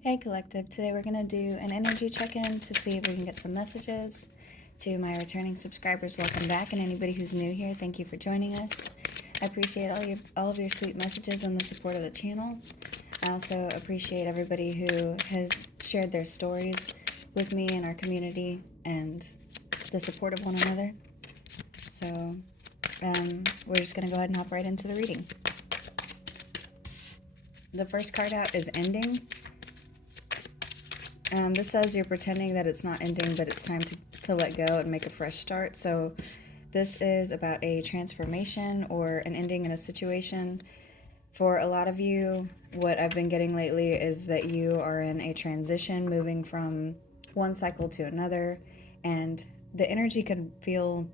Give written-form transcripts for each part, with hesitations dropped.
Hey Collective, today we're going to do an energy check-in to see if we can get some messages. To my returning subscribers, welcome back, and anybody who's new here, thank you for joining us. I appreciate all of your sweet messages and the support of the channel. I also appreciate everybody who has shared their stories with me and our community and the support of one another. So we're just going to go ahead and hop right into the reading. The first card out is Ending. This says you're pretending that it's not ending, but it's time to let go and make a fresh start. So this is about a transformation or an ending in a situation. For a lot of you, what I've been getting lately is that you are in a transition, moving from one cycle to another, and the energy could feel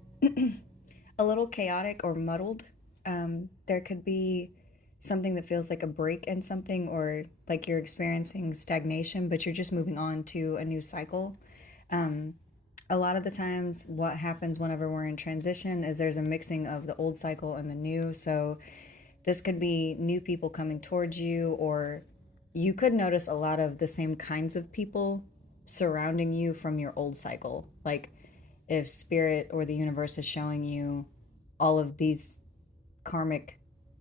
a little chaotic or muddled. There could be something that feels like a break in something, or like you're experiencing stagnation, but you're just moving on to a new cycle. A lot of the times what happens whenever we're in transition is there's a mixing of the old cycle and the new. So this could be new people coming towards you, or you could notice a lot of the same kinds of people surrounding you from your old cycle. Like if spirit or the universe is showing you all of these karmic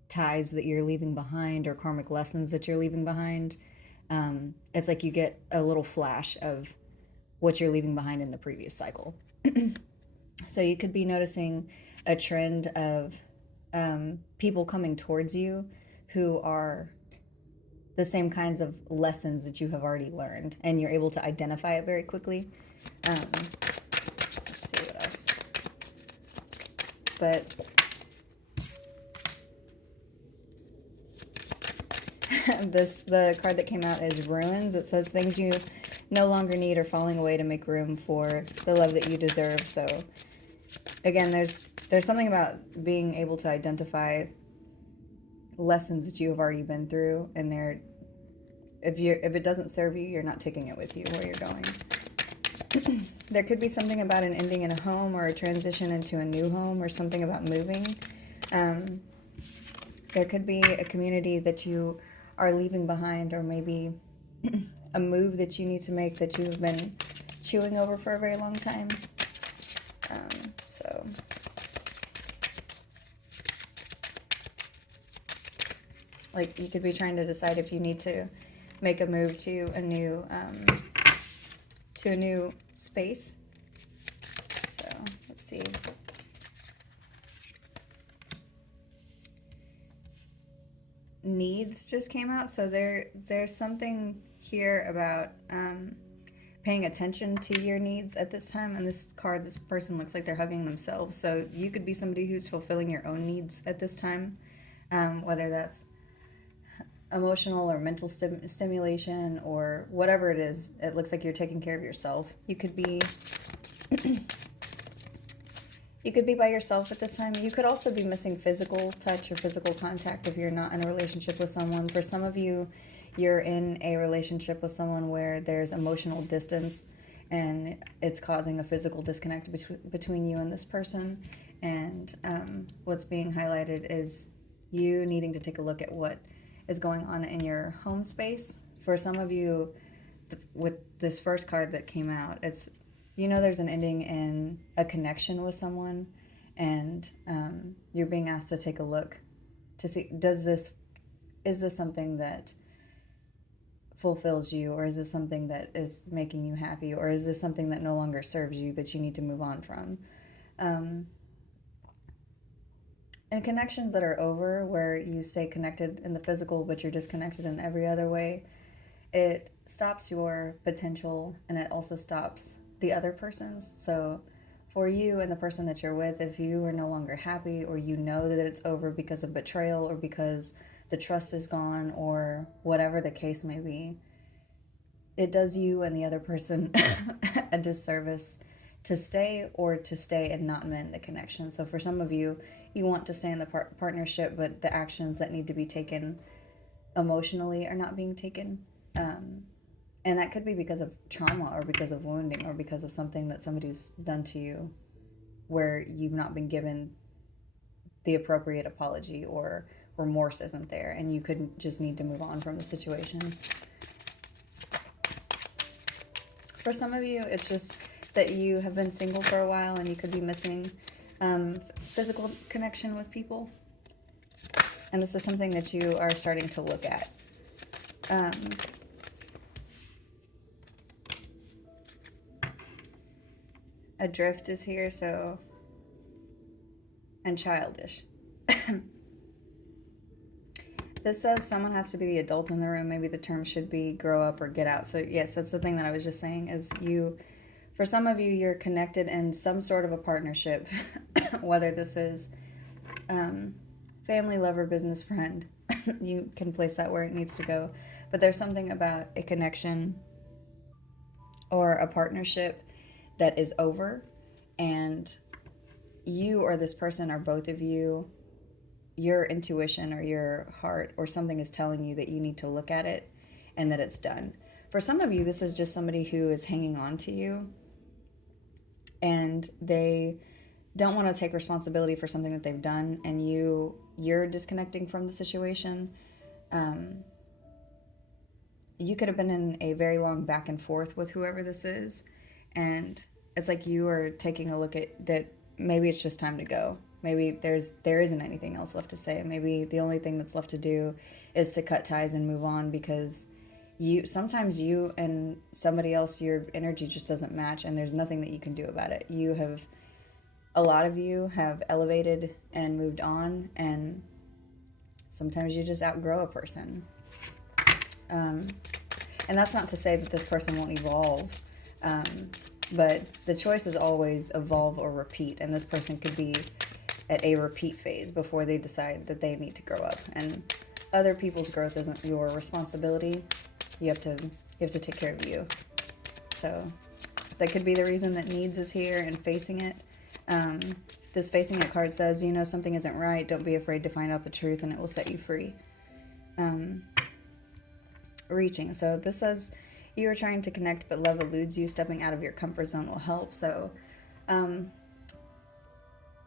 ties that you're leaving behind or karmic lessons that you're leaving behind, it's like you get a little flash of what you're leaving behind in the previous cycle. So you could be noticing a trend of people coming towards you who are the same kinds of lessons that you have already learned, and you're able to identify it very quickly. Let's see what else. But the card that came out is Ruins. It says things you no longer need are falling away to make room for the love that you deserve. So again, there's something about being able to identify lessons that you have already been through, and if it doesn't serve you, you're not taking it with you where you're going. There could be something about an ending in a home, or a transition into a new home, or something about moving. There could be a community that you are leaving behind, or maybe a move that you need to make that you've been chewing over for a very long time. So like you could be trying to decide if you need to make a move to a new space. So let's see. Needs just came out, so there's something here about paying attention to your needs at this time. And this person looks like they're hugging themselves, so you could be somebody who's fulfilling your own needs at this time, whether that's emotional or mental stimulation or whatever it is. It looks like you're taking care of yourself. You could be you could be by yourself at this time. You could also be missing physical touch or physical contact if you're not in a relationship with someone. For some of you, you're in a relationship with someone where there's emotional distance, and it's causing a physical disconnect between you and this person. And what's being highlighted is you needing to take a look at what is going on in your home space. For some of you, with this first card that came out, it's, there's an ending in a connection with someone, and you're being asked to take a look to see, is this something that fulfills you, or is this something that is making you happy, or is this something that no longer serves you that you need to move on from? And connections that are over, where you stay connected in the physical but you're disconnected in every other way, it stops your potential, and it also stops the other person's. So for you and the person that you're with, if you are no longer happy, or you know that it's over because of betrayal, or because the trust is gone, or whatever the case may be, it does you and the other person a disservice to stay and not mend the connection. So for some of you, you want to stay in the partnership, but the actions that need to be taken emotionally are not being taken. And that could be because of trauma, or because of wounding, or because of something that somebody's done to you where you've not been given the appropriate apology, or remorse isn't there, and you could just need to move on from the situation. For some of you, it's just that you have been single for a while and you could be missing physical connection with people. And this is something that you are starting to look at. Adrift is here, so, and childish. This says someone has to be the adult in the room. Maybe the term should be grow up or get out. So yes, that's the thing that I was just saying is you, for some of you, you're connected in some sort of a partnership, whether this is family, lover, business, friend. You can place that where it needs to go. But there's something about a connection or a partnership that is over, and you or this person or both of you, your intuition or your heart or something is telling you that you need to look at it and that it's done. For some of you, this is just somebody who is hanging on to you and they don't want to take responsibility for something that they've done, and you're disconnecting from the situation. You could have been in a very long back and forth with whoever this is, and it's like you are taking a look at that. Maybe it's just time to go. Maybe there isn't anything else left to say. Maybe the only thing that's left to do is to cut ties and move on, because sometimes you and somebody else, your energy just doesn't match, and there's nothing that you can do about it. A lot of you have elevated and moved on, and sometimes you just outgrow a person. And that's not to say that this person won't evolve, but the choice is always evolve or repeat, and this person could be at a repeat phase before they decide that they need to grow up. And other people's growth isn't your responsibility. You have to take care of you. So that could be the reason that needs is here and facing it. This facing it card says, something isn't right. Don't be afraid to find out the truth, and it will set you free. Reaching. So this says you are trying to connect, but love eludes you. Stepping out of your comfort zone will help. So,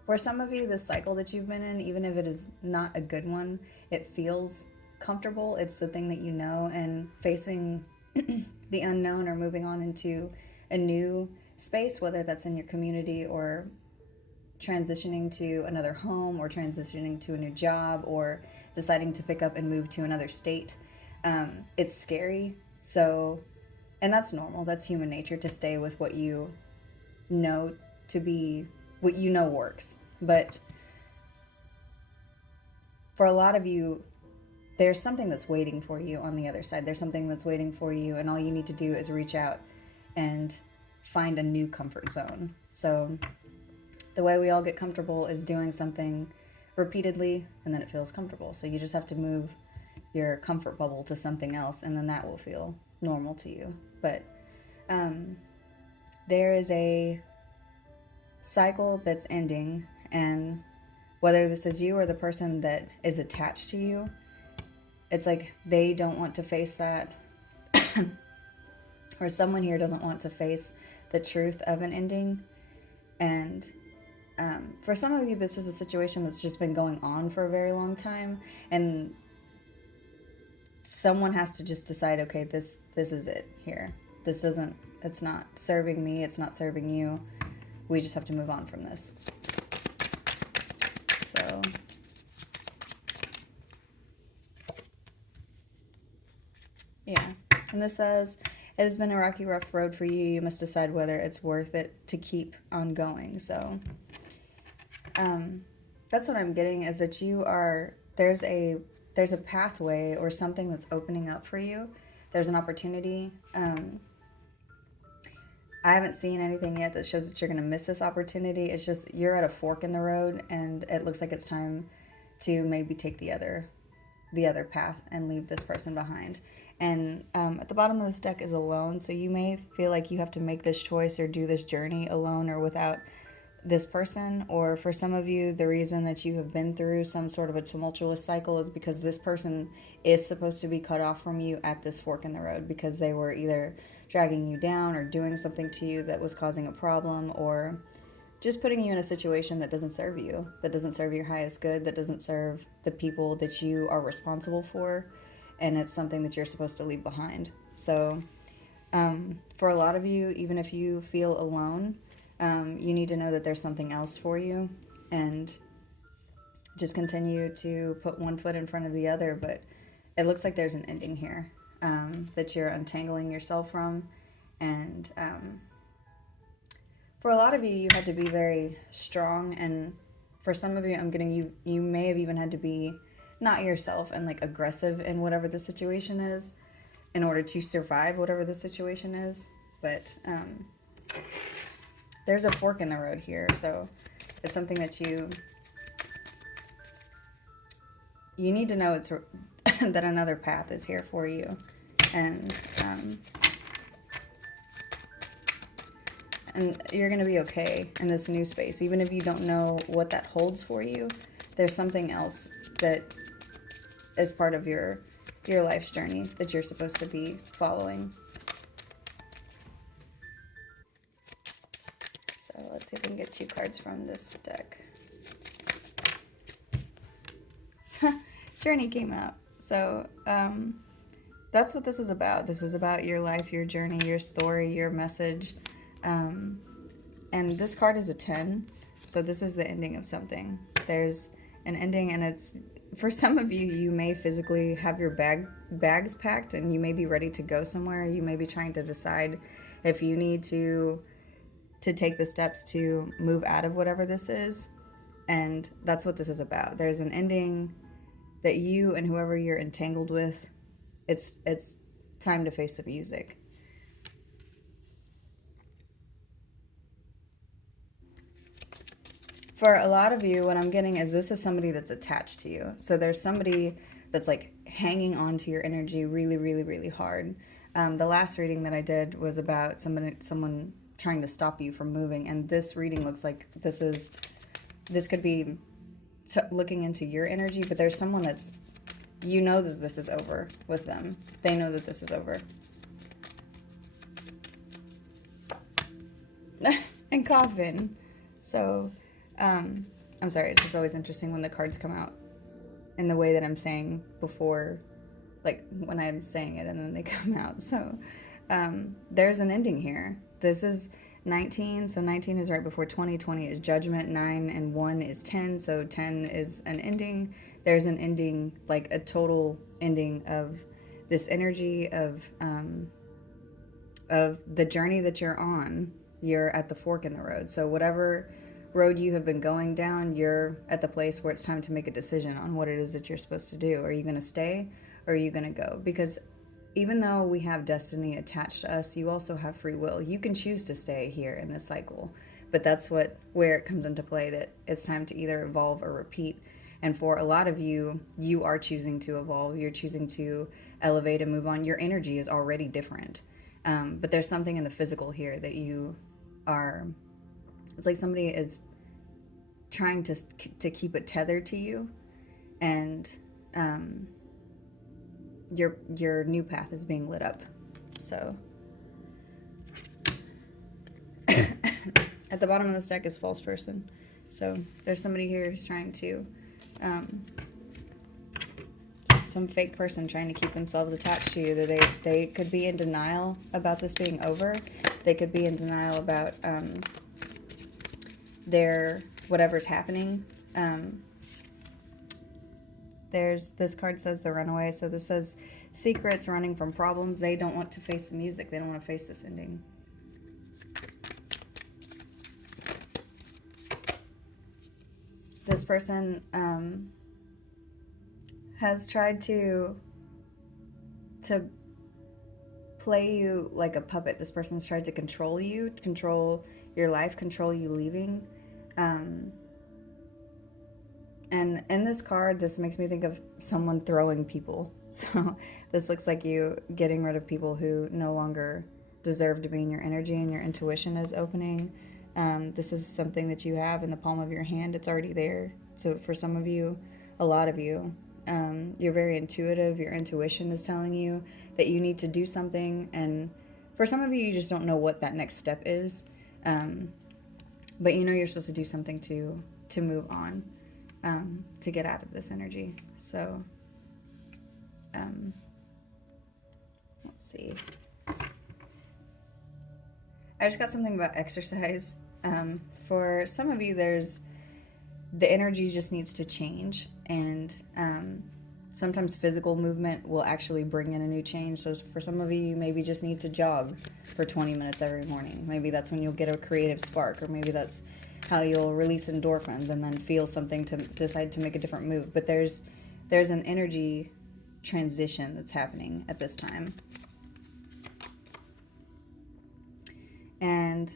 for some of you, the cycle that you've been in, even if it is not a good one, it feels comfortable. It's the thing that you know, and facing the unknown or moving on into a new space, whether that's in your community or transitioning to another home or transitioning to a new job or deciding to pick up and move to another state. It's scary. So, and that's normal. That's human nature to stay with what you know to be what you know works. But for a lot of you, there's something that's waiting for you on the other side. There's something that's waiting for you, and all you need to do is reach out and find a new comfort zone. So the way we all get comfortable is doing something repeatedly, and then it feels comfortable. So you just have to move your comfort bubble to something else, and then that will feel normal to you. But there is a cycle that's ending, and whether this is you or the person that is attached to you, it's like they don't want to face that or someone here doesn't want to face the truth of an ending. And for some of you, this is a situation that's just been going on for a very long time, and someone has to just decide, okay, this is it here. It's not serving me, it's not serving you. We just have to move on from this. So, yeah. And this says, it has been a rocky, rough road for you. You must decide whether it's worth it to keep on going. So, that's what I'm getting, is that there's a pathway or something that's opening up for you. There's an opportunity. I haven't seen anything yet that shows that you're going to miss this opportunity. It's just you're at a fork in the road, and it looks like it's time to maybe take the other path and leave this person behind. And at the bottom of this deck is alone, so you may feel like you have to make this choice or do this journey alone or without this person. Or for some of you, the reason that you have been through some sort of a tumultuous cycle is because this person is supposed to be cut off from you at this fork in the road, because they were either dragging you down or doing something to you that was causing a problem, or just putting you in a situation that doesn't serve you, that doesn't serve your highest good, that doesn't serve the people that you are responsible for, and it's something that you're supposed to leave behind. So For a lot of you, even if you feel alone, you need to know that there's something else for you, and just continue to put one foot in front of the other. But it looks like there's an ending here, that you're untangling yourself from. And for a lot of you, you had to be very strong. And for some of you, I'm getting you may have even had to be not yourself and like aggressive in whatever the situation is in order to survive whatever the situation is. But there's a fork in the road here. So it's something that you need to know it's that another path is here for you. And you're going to be okay in this new space. Even if you don't know what that holds for you, there's something else that is part of your life's journey that you're supposed to be following. So let's see if we can get 2 cards from this deck. Journey came out. So that's what this is about. This is about your life, your journey, your story, your message. And this card is a 10. So this is the ending of something. There's an ending, and it's, for some of you, you may physically have your bags packed and you may be ready to go somewhere. You may be trying to decide if you need to take the steps to move out of whatever this is. And that's what this is about. There's an ending that you and whoever you're entangled with, it's time to face the music. For a lot of you, what I'm getting is this is somebody that's attached to you. So there's somebody that's like hanging on to your energy really, really, really hard. The last reading that I did was about someone trying to stop you from moving. And this reading looks like this could be looking into your energy, but there's someone that's, you know that this is over with them. They know that this is over. And coffin. So, I'm sorry, it's just always interesting when the cards come out in the way that I'm saying before, like when I'm saying it and then they come out. So, there's an ending here. This is 19, so 19 is right before 20, 20 is judgment, 9 and 1 is 10, so 10 is an ending. There's an ending, like a total ending of this energy of the journey that you're on. You're at the fork in the road. So whatever road you have been going down, you're at the place where it's time to make a decision on what it is that you're supposed to do. Are you going to stay or are you going to go? Because even though we have destiny attached to us, you also have free will. You can choose to stay here in this cycle, but that's where it comes into play, that it's time to either evolve or repeat. And for a lot of you, you are choosing to evolve. You're choosing to elevate and move on. Your energy is already different. But there's something in the physical here that you are, it's like somebody is trying to keep it tethered to you. And your new path is being lit up. So at the bottom of this deck is false person. So there's somebody here who's trying to some fake person trying to keep themselves attached to you, that they could be in denial about this being over. They could be in denial about their whatever's happening. There's this card says the runaway. So this says secrets, running from problems. They don't want to face the music. They don't want to face this ending. This person has tried to play you like a puppet. This person's tried to control you, control your life, control you leaving. And in this card, this makes me think of someone throwing people. So this looks like you getting rid of people who no longer deserve to be in your energy, and your intuition is opening. This is something that you have in the palm of your hand. It's already there. So for some of you, a lot of you, you're very intuitive. Your intuition is telling you that you need to do something. And for some of you, you just don't know what that next step is. But you know you're supposed to do something to move on. To get out of this energy. So, let's see. I just got something about exercise. For some of you, there's the energy just needs to change, and sometimes physical movement will actually bring in a new change. So for some of you, you maybe just need to jog for 20 minutes every morning. Maybe that's when you'll get a creative spark, or maybe that's how you'll release endorphins and then feel something to decide to make a different move. But there's an energy transition that's happening at this time. And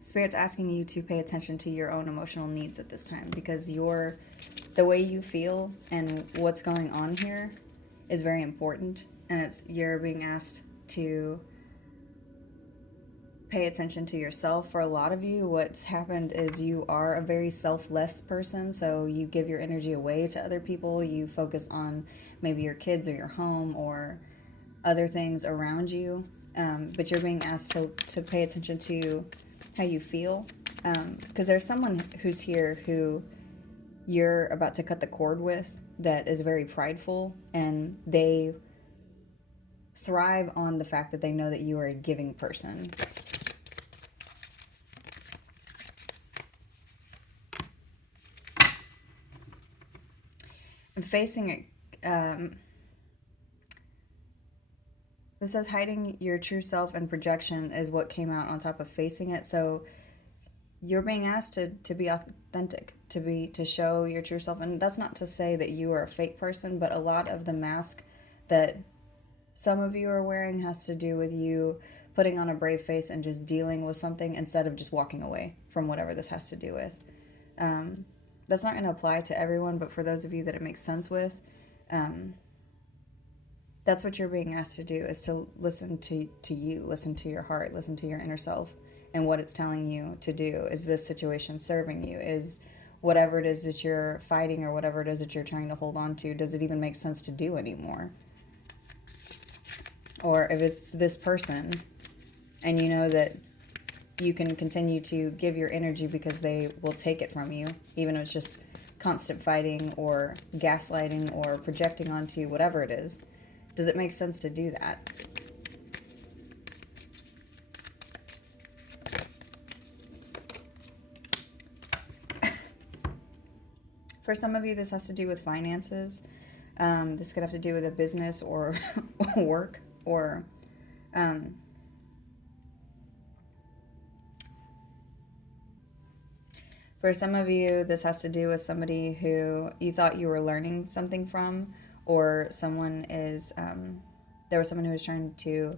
Spirit's asking you to pay attention to your own emotional needs at this time, because the way you feel and what's going on here is very important, and you're being asked to pay attention to yourself. For a lot of you, what's happened is you are a very selfless person, so you give your energy away to other people. You focus on maybe your kids or your home or other things around you, but you're being asked to pay attention to how you feel, because there's someone who's here who you're about to cut the cord with that is very prideful, and they thrive on the fact that they know that you are a giving person. And facing it, this says hiding your true self and projection is what came out on top of facing it. So you're being asked to be authentic, to show your true self. And that's not to say that you are a fake person, but a lot of the mask that some of you are wearing has to do with you putting on a brave face and just dealing with something instead of just walking away from whatever this has to do with. That's not going to apply to everyone, but for those of you that it makes sense with, that's what you're being asked to do, is to listen to you, listen to your heart, listen to your inner self and what it's telling you to do. Is this situation serving you? Is whatever it is that you're fighting or whatever it is that you're trying to hold on to, does it even make sense to do anymore? Or if it's this person and you know that you can continue to give your energy because they will take it from you, even if it's just constant fighting or gaslighting or projecting onto you, whatever it is, does it make sense to do that? For some of you, this has to do with finances. This could have to do with a business or work, or for some of you, this has to do with somebody who you thought you were learning something from, or someone is, there was someone who was trying to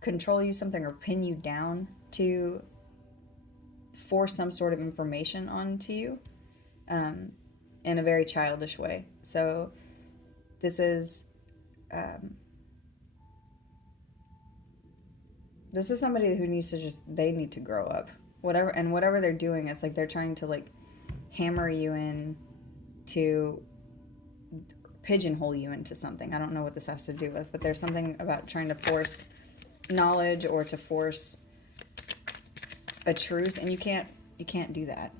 control you something or pin you down to force some sort of information onto you in a very childish way. So this is somebody who needs to they need to grow up. Whatever they're doing, it's like they're trying to like hammer you in to pigeonhole you into something. I don't know what this has to do with, but there's something about trying to force knowledge or to force a truth, and you can't do that.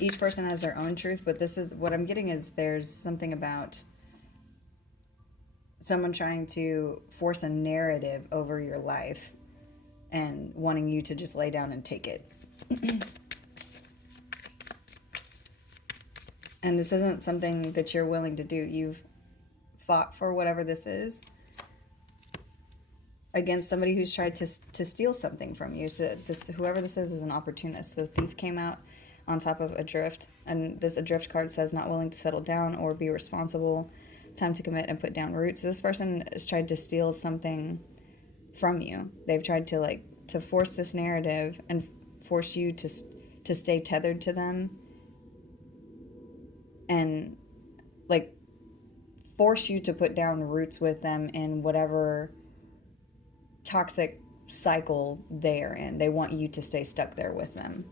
Each person has their own truth, but this is what I'm getting is there's something about someone trying to force a narrative over your life and wanting you to just lay down and take it. And this isn't something that you're willing to do. You've fought for whatever this is against somebody who's tried to steal something from you. So whoever this is an opportunist. The thief came out on top of adrift, and this adrift card says not willing to settle down or be responsible, time to commit and put down roots. So this person has tried to steal something from you. They've tried to force this narrative and force you to stay tethered to them, and like force you to put down roots with them in whatever toxic cycle they are in. They want you to stay stuck there with them.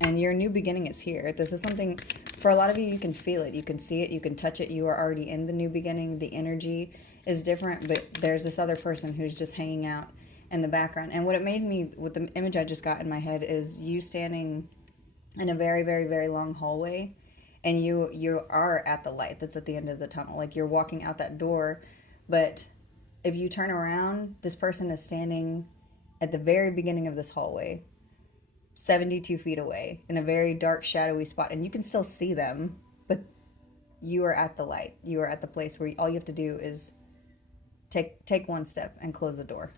And your new beginning is here. This is something, for a lot of you, you can feel it, you can see it, you can touch it. You are already in the new beginning. The energy is different, but there's this other person who's just hanging out in the background. And what the image I just got in my head is you standing in a very, very, very long hallway, and you are at the light that's at the end of the tunnel. Like you're walking out that door, but if you turn around, this person is standing at the very beginning of this hallway, 72 feet away, in a very dark, shadowy spot, and you can still see them, but you are at the light. You are at the place where all you have to do is take one step and close the door.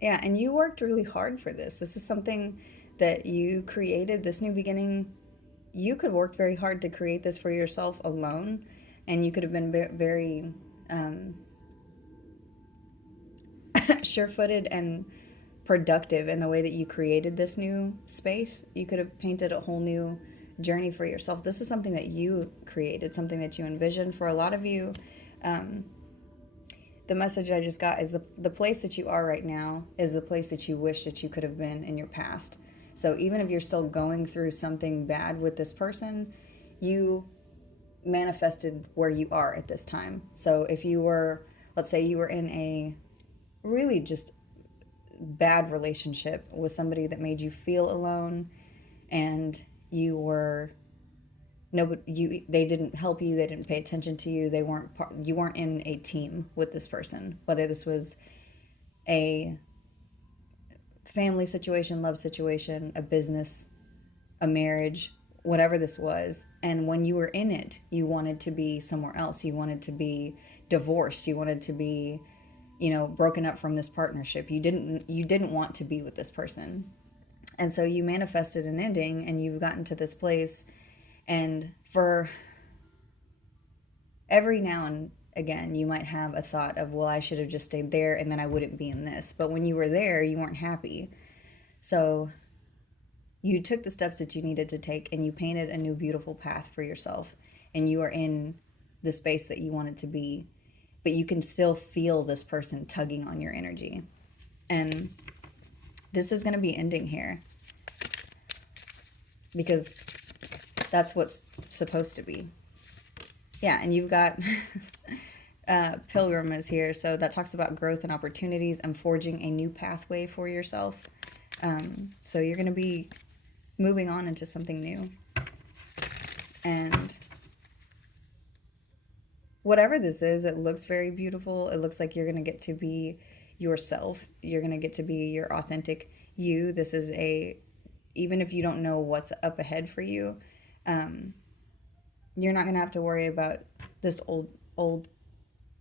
Yeah, and you worked really hard for this. This is something that you created, this new beginning. You could have worked very hard to create this for yourself alone, and you could have been very sure-footed and productive in the way that you created this new space. You could have painted a whole new journey for yourself. This is something that you created, something that you envisioned. For a lot of you, the message I just got is the place that you are right now is the place that you wish that you could have been in your past. So even if you're still going through something bad with this person, you manifested where you are at this time. So if you were, let's say you were in a really just bad relationship with somebody that made you feel alone, and you were they didn't help you, they didn't pay attention to you, you weren't in a team with this person, whether this was a family situation, love situation, a business, a marriage, whatever this was. And when you were in it, you wanted to be somewhere else. You wanted to be divorced. You wanted to be, broken up from this partnership. You didn't want to be with this person. And so you manifested an ending, and you've gotten to this place. And for every now and again, you might have a thought of, well, I should have just stayed there and then I wouldn't be in this. But when you were there, you weren't happy. So you took the steps that you needed to take, and you painted a new beautiful path for yourself. And you are in the space that you wanted to be. But you can still feel this person tugging on your energy. And this is going to be ending here, because that's what's supposed to be. Yeah, and you've got Pilgrim is here, so that talks about growth and opportunities and forging a new pathway for yourself. So you're going to be moving on into something new. And whatever this is, it looks very beautiful. It looks like you're going to get to be yourself. You're going to get to be your authentic you. This is even if you don't know what's up ahead for you, you're not going to have to worry about this old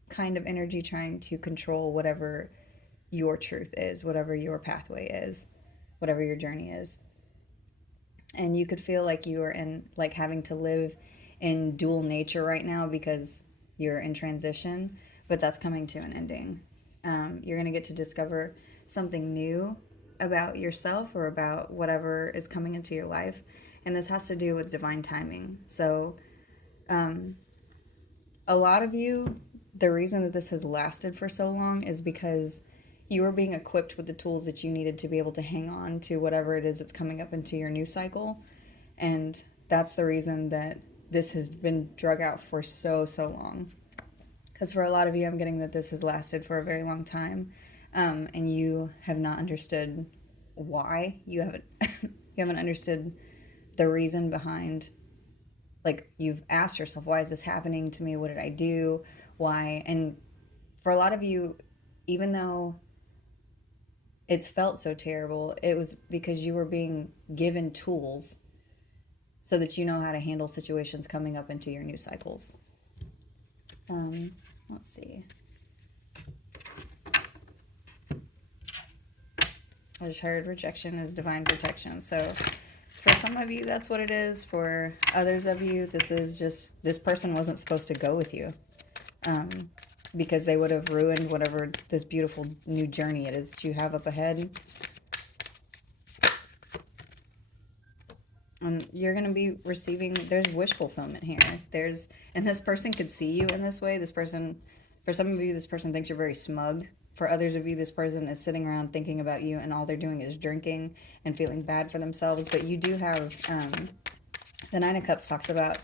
kind of energy trying to control whatever your truth is, whatever your pathway is, whatever your journey is. And you could feel like you are having to live in dual nature right now because you're in transition, but that's coming to an ending. You're going to get to discover something new about yourself or about whatever is coming into your life. And this has to do with divine timing. So a lot of you, the reason that this has lasted for so long is because you were being equipped with the tools that you needed to be able to hang on to whatever it is that's coming up into your new cycle. And that's the reason that this has been drug out for so long. Because for a lot of you, I'm getting that this has lasted for a very long time, and you have not understood why. You haven't understood the reason behind. Like, you've asked yourself, why is this happening to me? What did I do? Why? And for a lot of you, even though it's felt so terrible, it was because you were being given tools so that you know how to handle situations coming up into your new cycles. Let's see. I just heard rejection is divine protection. So for some of you, that's what it is. For others of you, this person wasn't supposed to go with you, because they would have ruined whatever this beautiful new journey it is that you have up ahead. And you're going to be receiving, there's wish fulfillment here. And this person could see you in this way. For some of you, this person thinks you're very smug. For others of you, this person is sitting around thinking about you, and all they're doing is drinking and feeling bad for themselves. But you do have, the Nine of Cups talks about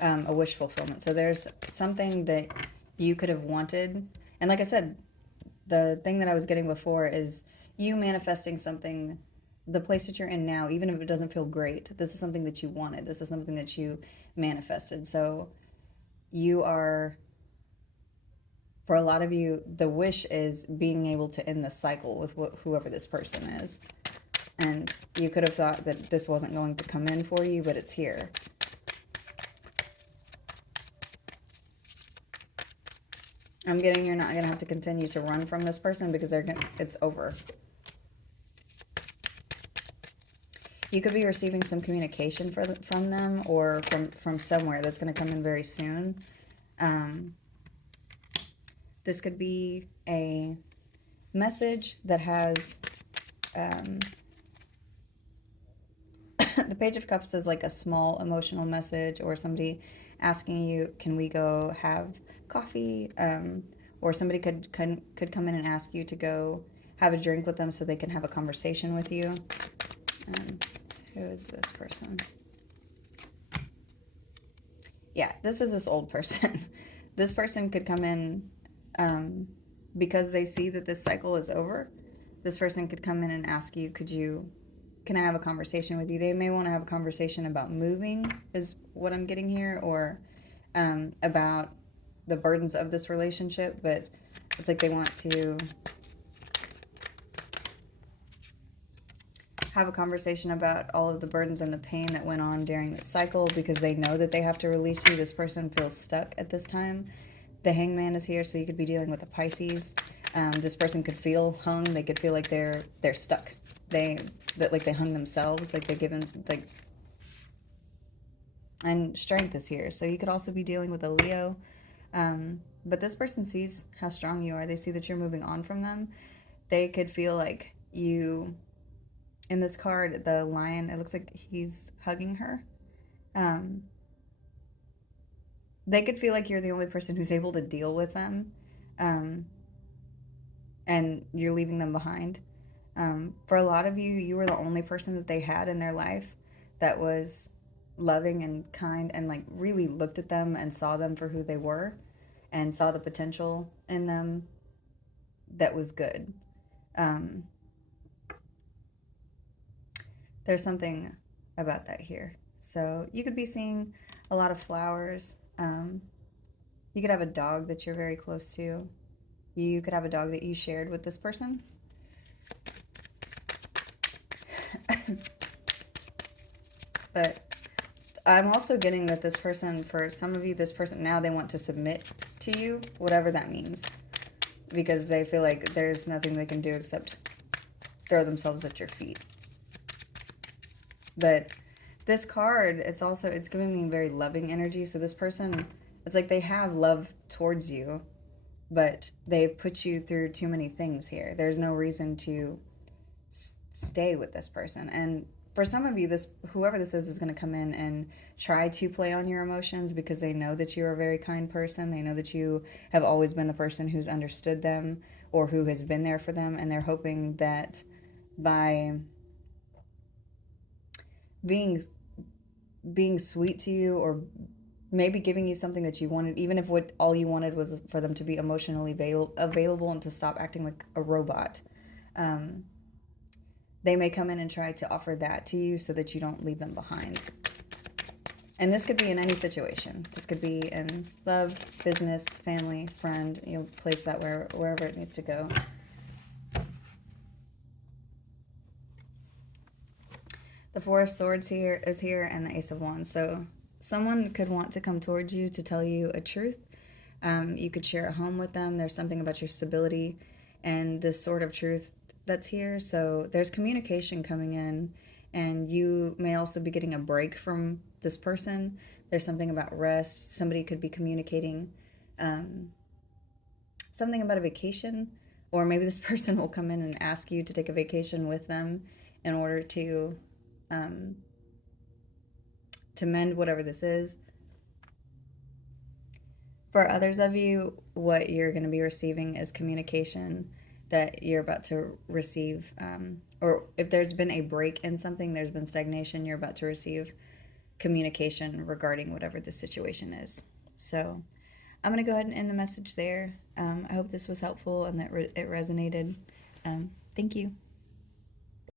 a wish fulfillment. So there's something that you could have wanted. And like I said, the thing that I was getting before is you manifesting something the place that you're in now, even if it doesn't feel great, this is something that you wanted. This is something that you manifested. So you are, for a lot of you, the wish is being able to end the cycle with whoever this person is. And you could have thought that this wasn't going to come in for you, but it's here. I'm getting you're not going to have to continue to run from this person because it's over. You could be receiving some communication from them or from somewhere that's going to come in very soon. This could be a message that has the Page of Cups is like a small emotional message, or somebody asking you, can we go have coffee? Or somebody could come in and ask you to go have a drink with them so they can have a conversation with you. Who is this person? Yeah, this is this old person. This person could come in because they see that this cycle is over. This person could come in and ask you, can I have a conversation with you? They may want to have a conversation about moving, is what I'm getting here, or about the burdens of this relationship, but it's like they want to have a conversation about all of the burdens and the pain that went on during this cycle because they know that they have to release you. This person feels stuck at this time. The Hangman is here, so you could be dealing with a Pisces. This person could feel hung. They could feel like they're stuck. Like they hung themselves, like they give them like. And Strength is here, so you could also be dealing with a Leo. But this person sees how strong you are. They see that you're moving on from them. They could feel like you. In this card, the lion, it looks like he's hugging her. They could feel like you're the only person who's able to deal with them, and you're leaving them behind. For a lot of you, you were the only person that they had in their life that was loving and kind and like really looked at them and saw them for who they were and saw the potential in them that was good. There's something about that here. So you could be seeing a lot of flowers. You could have a dog that you're very close to. You could have a dog that you shared with this person. But I'm also getting that this person, for some of you, this person now they want to submit to you, whatever that means, because they feel like there's nothing they can do except throw themselves at your feet. But this card, it's giving me very loving energy. So this person, it's like they have love towards you, but they've put you through too many things here. There's no reason to stay with this person. And for some of you, whoever this is going to come in and try to play on your emotions because they know that you're a very kind person. They know that you have always been the person who's understood them or who has been there for them. And they're hoping that by being sweet to you, or maybe giving you something that you wanted, even if what all you wanted was for them to be emotionally available and to stop acting like a robot, they may come in and try to offer that to you so that you don't leave them behind. And this could be in any situation. This could be in love, business, family, friend. Place that wherever it needs to go. The Four of Swords is here, and the Ace of Wands. So someone could want to come towards you to tell you a truth. You could share a home with them. There's something about your stability and this sort of truth that's here. So there's communication coming in, and you may also be getting a break from this person. There's something about rest. Somebody could be communicating something about a vacation, or maybe this person will come in and ask you to take a vacation with them in order to mend whatever this is. For others of you, what you're going to be receiving is communication that you're about to receive, or if there's been a break in something, there's been stagnation, you're about to receive communication regarding whatever the situation is. So I'm going to go ahead and end the message there. I hope this was helpful and that it resonated. Thank you.